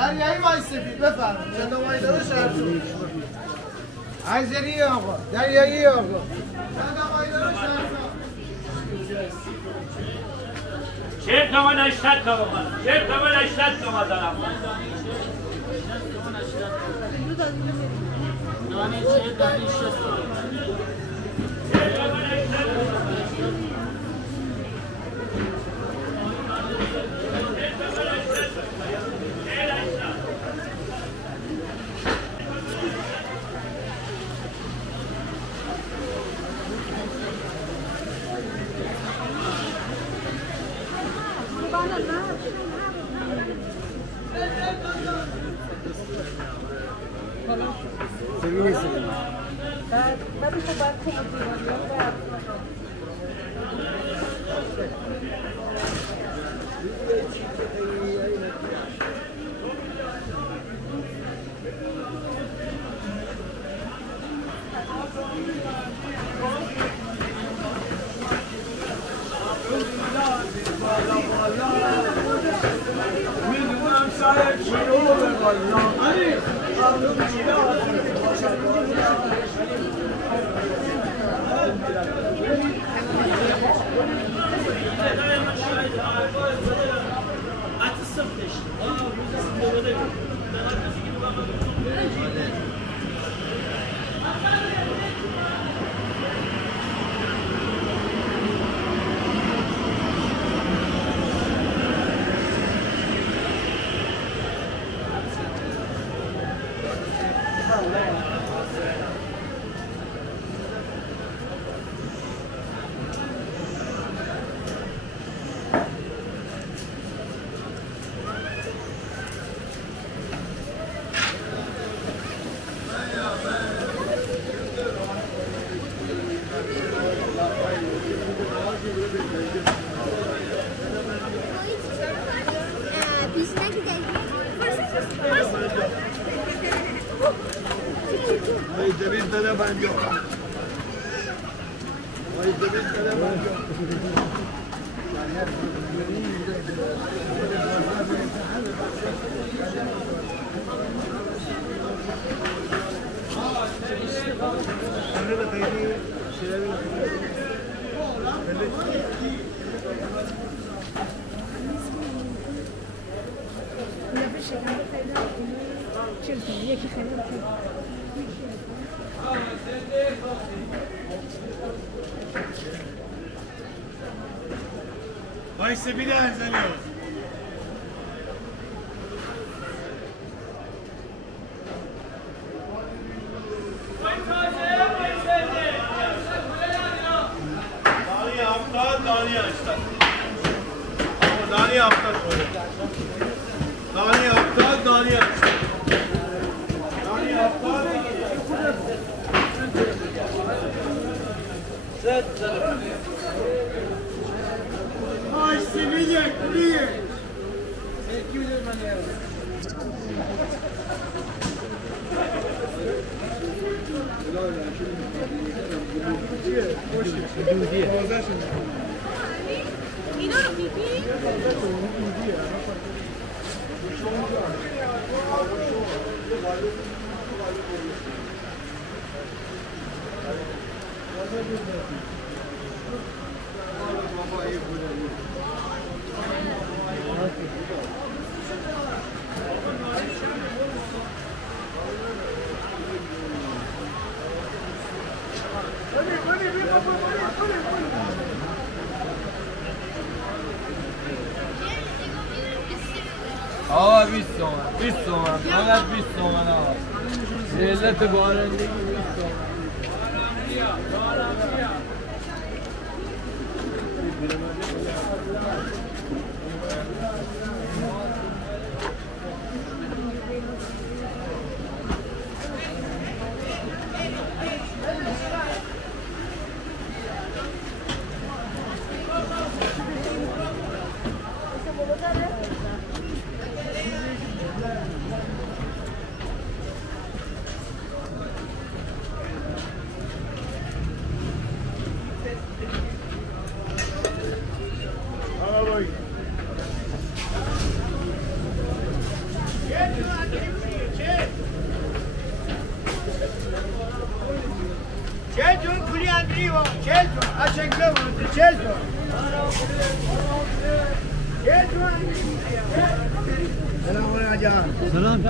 دریایی وای سفید بفرمایید. چند مایدان شهرتون. عزیزی آقا. دریایی آقا. چند مایدان شهرتون. 40 تومن 80 تومن. 40 تومن 80 تومن دارم. دانی 40 دانی 60 تومن. وایسه بیده ارزنی ها آقا 20 تومن 20 تومن فقط 20 تومن آقا لذت بارندگی 20 تومن بندری و 40 تومن اشنگله بود 40 تومن 40 تومن سلام علیکم. سلام.